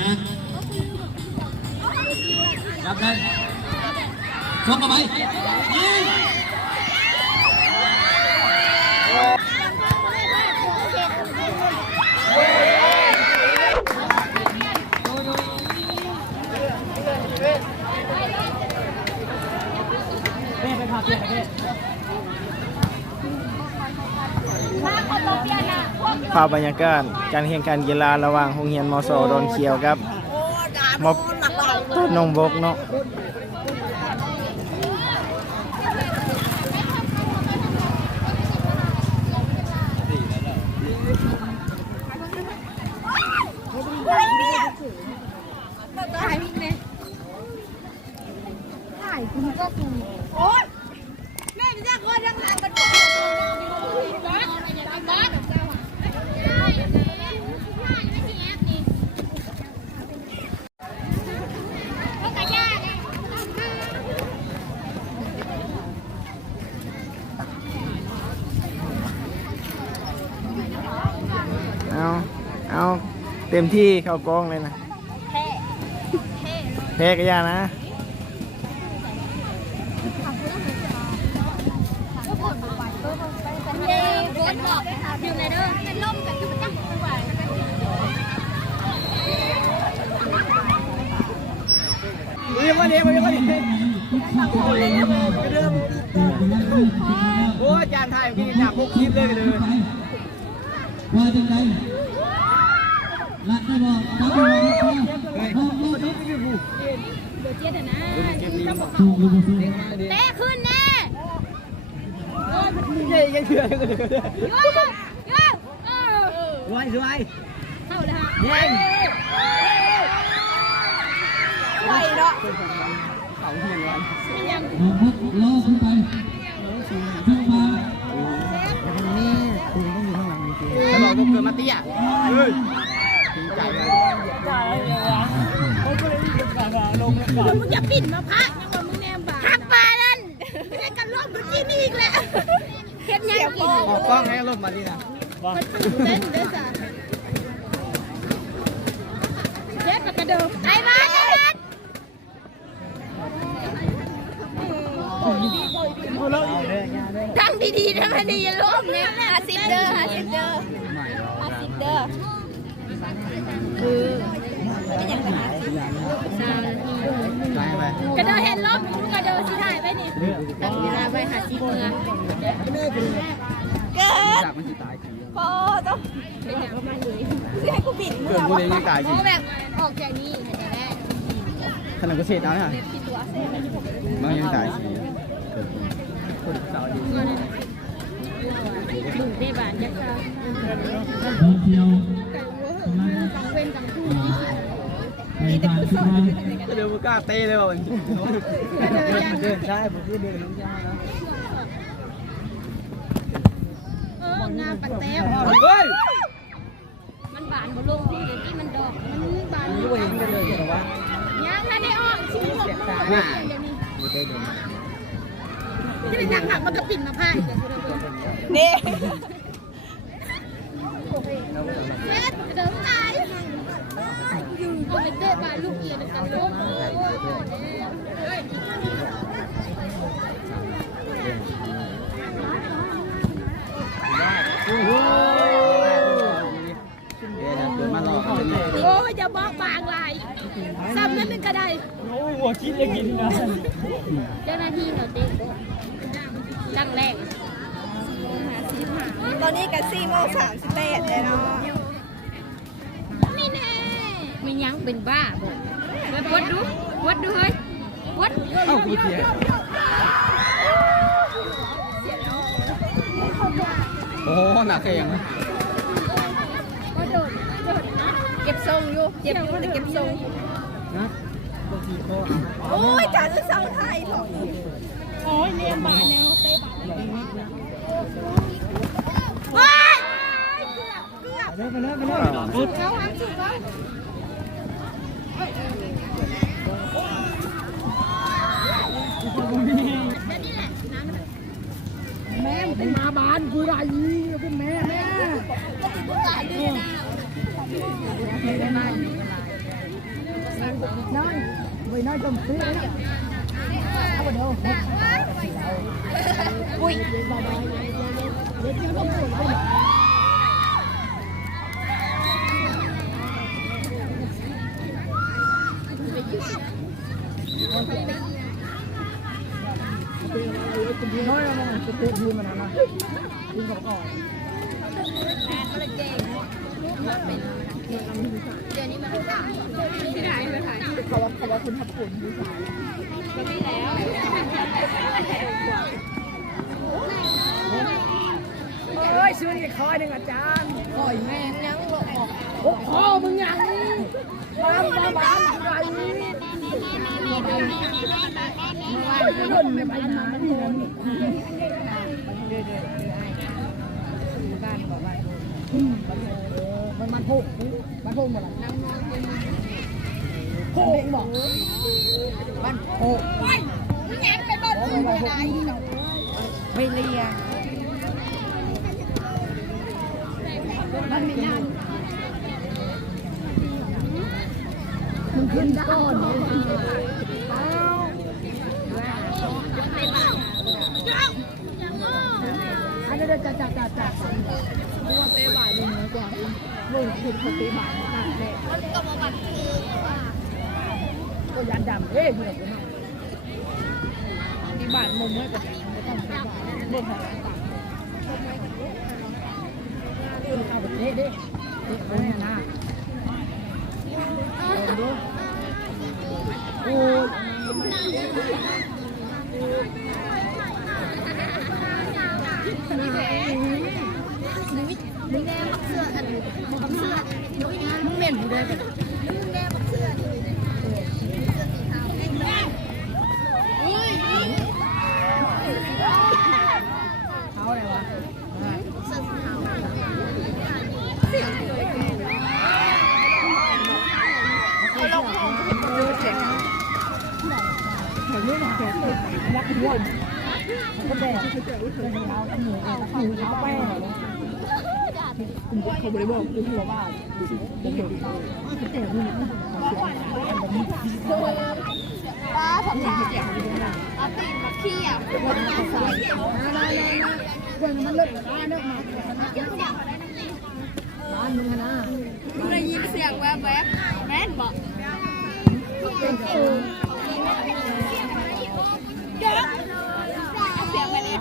ฮะจับได้ชกเข้าไปยิงภาพบรรยากาศการแข่งขันกีฬาระหว่างโรงเรียนม.ส.ดอนเขียวครับมอบต้นนงบกเนาะเอาเต็มที่เข้ากองเลยนะแพ้ก็ยานะอยู่ในเด้อเป็นล่มกับจุ๊บจั๊บไหวมาดิโอ้อาจารย์ไทยกินจากพวกคิดเลยว่าจังไงลัดได้บอกจับได้บอกเดี๋ยวเจี๊ยดนะถูกหรือไม่ถูกเตะขึ้นแน่ยังเชื่อกันเลยสวยเข้าเลยฮะยิงไหวเนาะเขาเห็นวัน พุกล้อขึ้นไปขึ้นมาตลอดก็เกิดมาเตี้ยดีใจเลยมึงอย่าปิ่นมาพักยังว่ามึงแนมบ่าพักปลานั่นไม่ได้กันรอบเมื่อกี้นี่อีกแล้วเฮ็ดยังกินออกกล้องให้ลบมาดินะเต้นเด้อจ้ะเฮ็ดกระเดิมไอ้บ้านทำดีๆนะมันดีอย่าล้มเนี่ย50 เด้อคือเป็นอย่างไรกระเดาเห็นล้มกระเดาสิถ่ายไปนี่ตั้งเวลาไป50 เมื่อเกิดพอต้องไปหาประมาณนี้ให้กูบิดเมื่อวะแบบออกจากนี้แต่แรกขนาดก็เสร็จแล้วนะมันยังตายมึงได้บานยักษ์เที่ยวกังเว้นกังคู่นี่แต่กูสอนเดี๋ยวมึงกล้าเตะเลยว่ะเดินได้ผมคือเดินลุงยานะงามปัดแต้วมันบานบนลงที่เดี๋ยวที่มันดอกมันบานนี่ก็เห็นกันเลยเหรอวะยังนั่นได้ออกชิ้นหมดที่เป็นหนักมันก็ปิ่นมาพ่ายนี่เฮ็ดเดิมตายเอาไปเตะบานลูกเอียดกันล้มโอ้ยจะบอกบางลายซ้ำนั้นเป็นกระไดโอ้ยหัวคิดจะกินนะเจ้าหน้าที่เหรอติ๊กตั้งแรกตอนนี้กัน4:38เลยเนาะนี่แน่ไม่ยั้งเป็นบ้าวัดดูเฮ้ยวัดเอ้าพูดเสียโอ้หนักแข็งเก็บทรงอยู่เก็บอยู่แต่เก็บทรงนะโอ้ยจัดเสาไทยหรอโอ้ยเลี้ยงบานแนวเตะบานว้ายเกือบไปเลยเขาหักสุดแล้วแม่เป็นมาบานกูไรเป็นแม่ น้อยไปน้อยจมซื้อนะเอาไปดูอุ้ยน้อยเอามาจะเตะทีมันนะทีมก่อนเดี๋ยวนี้มันที่ไหนไปถ่าย เขาว่าคุณทับคุณดีสาย ก็ไม่แล้ว เอ้ยชื่อนี่คอยหนึ่งอาจารย์คอยแม่ยังบอกโอ้พ่อมึงยังบ้านอะไรไม่รุ่นไม่ไปนานนี่บ้านบอกว่ามันพูดหมดแล้วโค้งบอกบ้านโค้ง มึงยังไปบ้านอื่นไม่ได้เนาะ ไม่เลียมันไม่นานมึงขึ้นก้อนอันนี้จะจัดเพราะว่าเตะบ่ายเลยเหนือกว่ามึงคุณเขาเตะบ่ายมากเลย มันก็มาบัดคือว่า ก็ยันดำเอ้ยเหนื่อยมากที่บ้านมุมไม่ก็ต้องเตะบ่ายเบิ่งของต่างเอาไปเด้เด้เด้นะโอ้มึงแน่มักเสื้ออันมักเสื้อน้อยนะ มึงเม่นอยู่เลย มึงแน่มักเสื้อเสื้อสีขาวอุ้ย เขาอะไรวะ เสื้อสีขาวเขาลงห้องเจอเสียงเหมือนนี่แกรักหัวก็แบกเอาหมูเอาแป้งเขาบริบอกคือหัวบ้านเป็นเด็กแต่มึง ป้าทำยังไงเอาตีนมาขี้อ่ะวันงานสาย มันเลิกได้เลิกมาบ้านมึงนะ มึงได้ยินเสียงแวบแม่นบอกเสียงไปเลย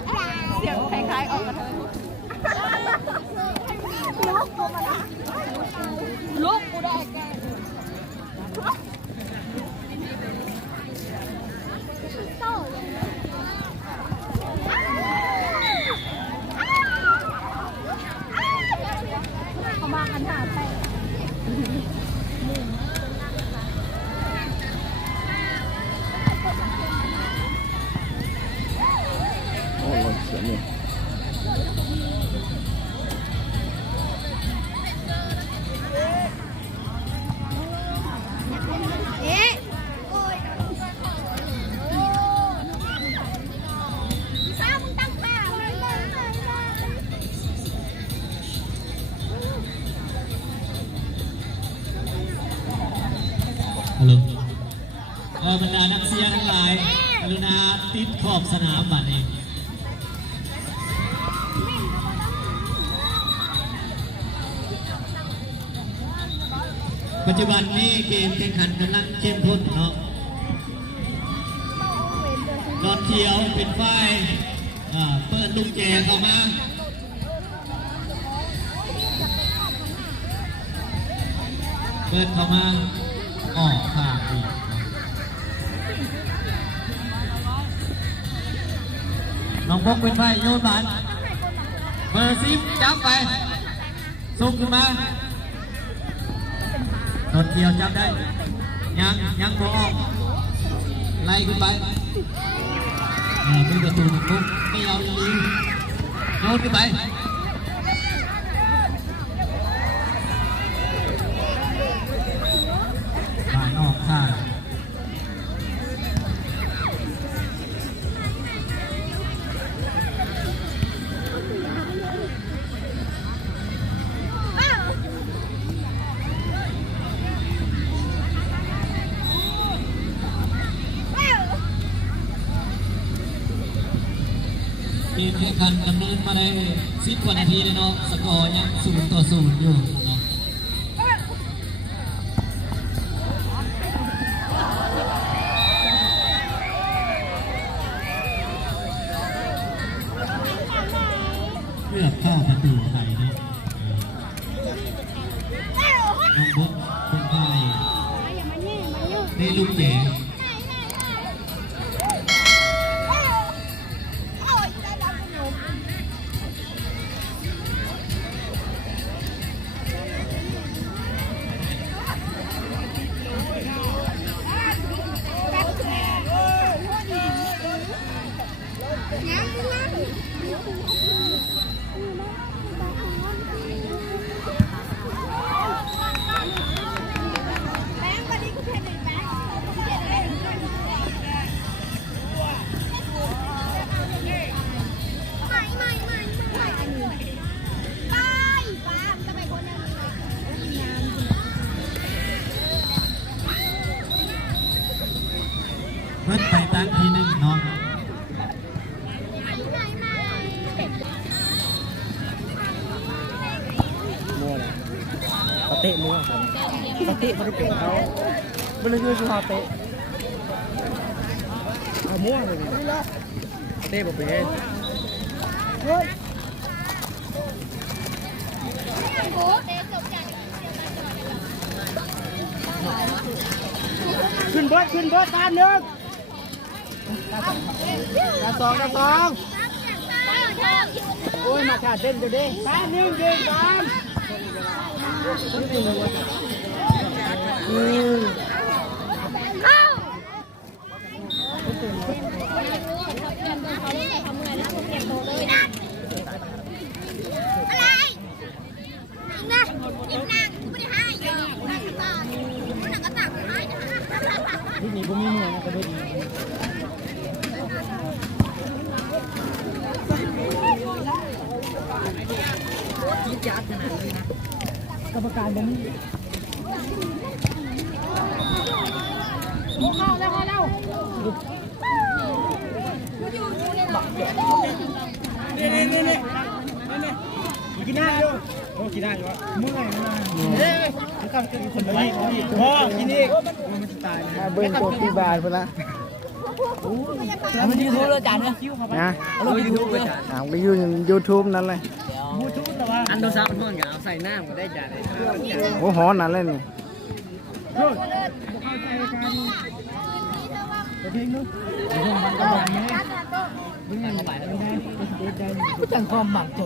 เสียงคล้ายๆออกมาลูกกูได้แกเขามากันหาไป โอ้ยเสียเนี่ย เอ๊ะซ้ามึงตั้งค่าเลยฮัลโหลบรรดานักเชียร์ทั้งหลายกรุณาติดขอบสนามบัดนี้ปัจจุบันนี้เกมแข่งขันกำลังเข้มข้นเนาะรถเขียวเป็นฝ่ายเปิดลูกแจเข้ามาเปิดเข้ามาออกข้างอีกน้องพกเป็นฝ่ายโยนบอลเบอร์10จับไปส่งขึ้นมารถเขียวจับได้ยังโบออกไล่ขึ้นไปเป็นประตูปุ๊บไม่เอาดีโยนขึ้นไปผ่านออกข้าง เกมแข่งขันดำเนินมาได้10 กว่านาทีเลยเนาะสกอร์ยัง0-0อยู่เนาะเพื่อเข้าประตูไทยเนาะน้องบุ๊กคนไทยได้ลูกเตะเพิ่นไปตั้งทีหนึ่งเนาะมั่วเลยเขาเตะมั่วครับเขาเตะมันเป็นเขามันเลยคือเขาเตะเอามั่วเลยเตะแบบเป็นขึ้นบดตามหนึ่งกระสองโอ้ยมาขาดเต้นดูดิตามหนึ่งยืนตามที่นี่ผมมีเมืองก็ได้ดีกรรมการแบบนี้เข้าแล้วนี่กินได้อยู่โอ้กินได้อยู่เมื่อยมากแล้วก็เป็นคนไม่พ่อกินอีกมันจะตายนะเบิ้ลตัวที่บาทไปละมันยูทูบแล้วจานเนี่ยนะ เรายูทูบเลยจาน ไปอยู่ใน YouTube นั่นเลย อันโดซับมันก็เอาใส่หน้ามันได้จานเลย โอ้โหนั่นเลยนี่ผู้จังความหมั่นโถ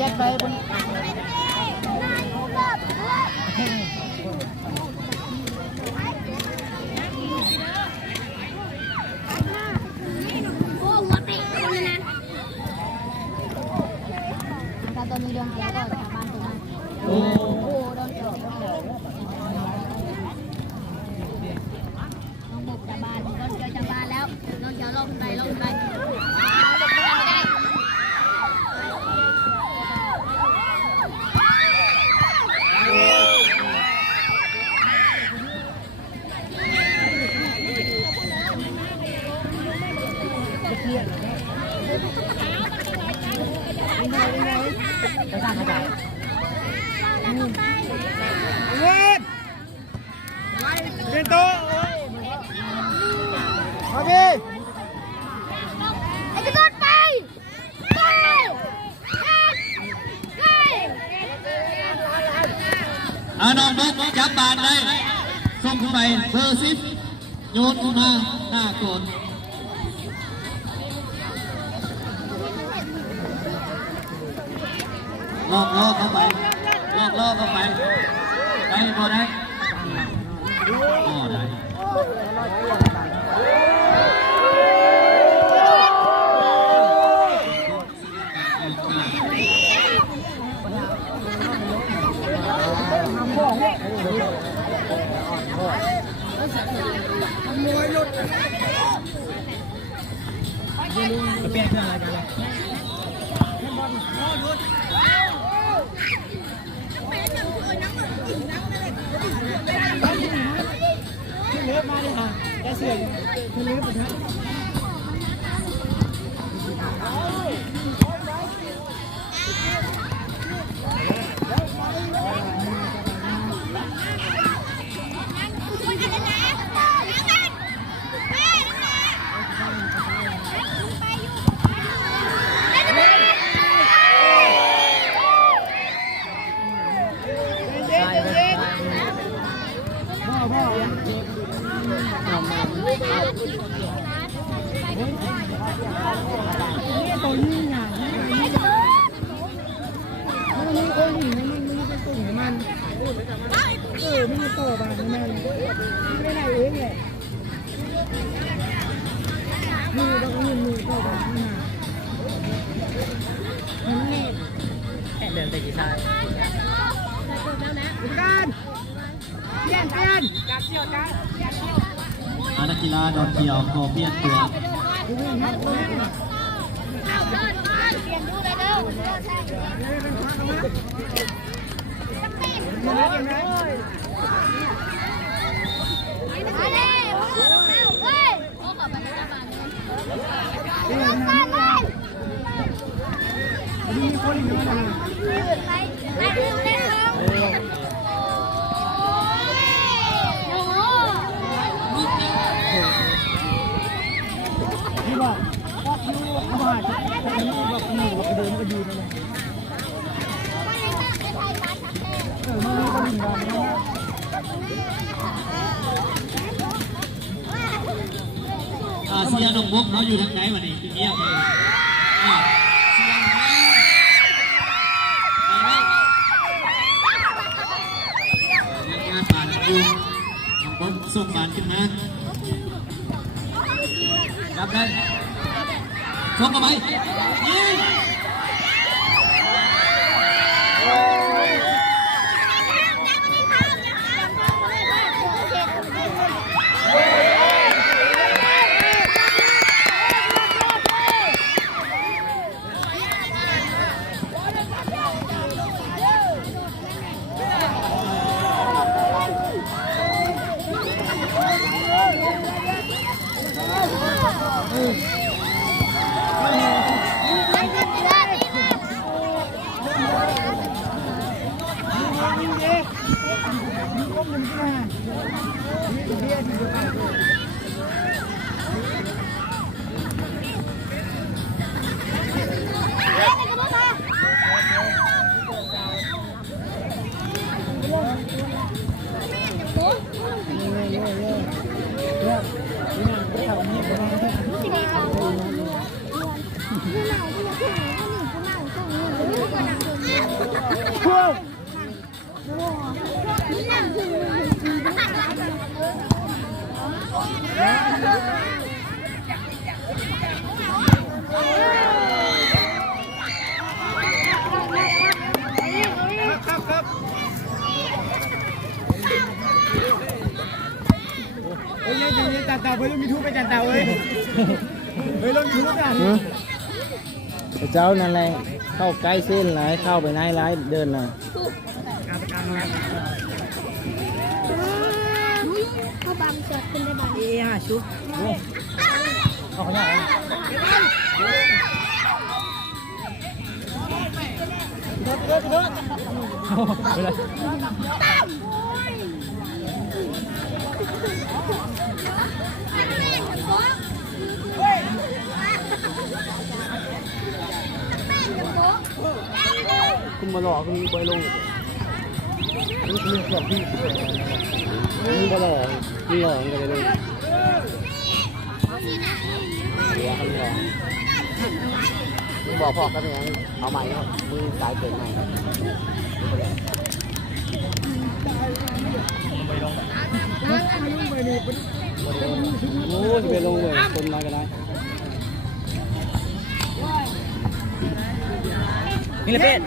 จัดไปบนตอนนี้เรื่องเกี่ยวกับชาวบ้านตรงนั้นโอ้โดนจบน้องบุกชาวบ้านโดนเกี่ยวชาวบ้านแล้วน้องเกี่ยวลงไปน้องบุกไม่ได้เรียนโตมาพี่ ไอ้กระโดดไปน้องบุ๊กจับบานเลยส่งขึ้นไปเบอร์10โยนขึ้นมาหน้าโกนลอกเข้าไปลอกเข้าไปได้พอได้พอได้ จะเปลี่ยนเครื่องอะไรกันเลยเลือกมาเลยค่ะได้เสื่อมเลือกไปนะตัวนี้ไงมันมีคนหินมันมีเป็นตุ่มของมันมันมีต่อบางของมันไม่ได้เองเลยมือต้องมือต่อบางของมันนี่เดินไปกี่ชาติกันเปลี่ยนจับเชี่ยวจ้านักกีฬาโดนเกี่ยวขอเปลี่ยนตัว เอาเดินไปเปลี่ยนดูเลยเด้อมาเลยเฮ้ยโอ้ขอบคุณนะบ้านนี้มีคนอยู่นะไปเร็วเร็วนี่บอกเขาบอกจะนี่บอกนี่บอกเดินก็ยืนเลยมันมีคนอยู่นะเสียดงบกเขาอยู่ทางไหนวะนี่เงียบเลยเสียงงานบานดูดงบกส่งบานขึ้นมาจับได้ชกเข้าไปยิงจันเต่าเฮ้ยลงยูทูบไปจันเต่าเฮ้ยเฮ้ยลงยูทูบกันเจ้านั่นแหละเข้าใกล้เส้นไหลเข้าไปไหนไหลเดินน่ะเขาบังเกิดขึ้นได้บ้างชุบเอาขยะเดิคุณมาหลอกคุณไปลงนี่คือแบบพี่นี่ก็หลอกนี่หลอกกันเลยเดี๋ยวเขาหลอกมึงบอกพ่อกันยังเอาใหม่ครับมือสายเกิดใหม่โอ้ยไปลงเลยคนมาก็ได้นี่เลยเป็ด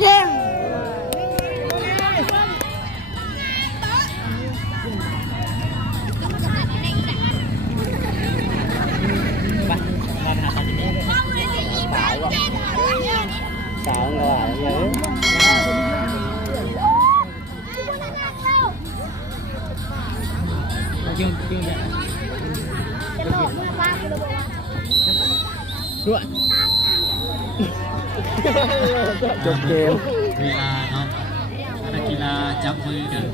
เย้ กิ้วเนี่ย จะหลอกเมื่อบ้านกูเลยบอกว่า ด้วยจบเกม เวลาเนาะนักกีฬาจับมือกัน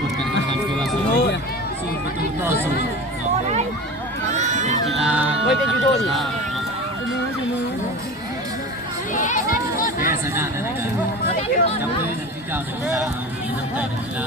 คนกันกันคือว่าสู้ประตูต่อสู้เป็นกีฬาแพ้ชนะนั่นเองจับมือกันที่เก้าในกีฬามีน้ำใจในกีฬา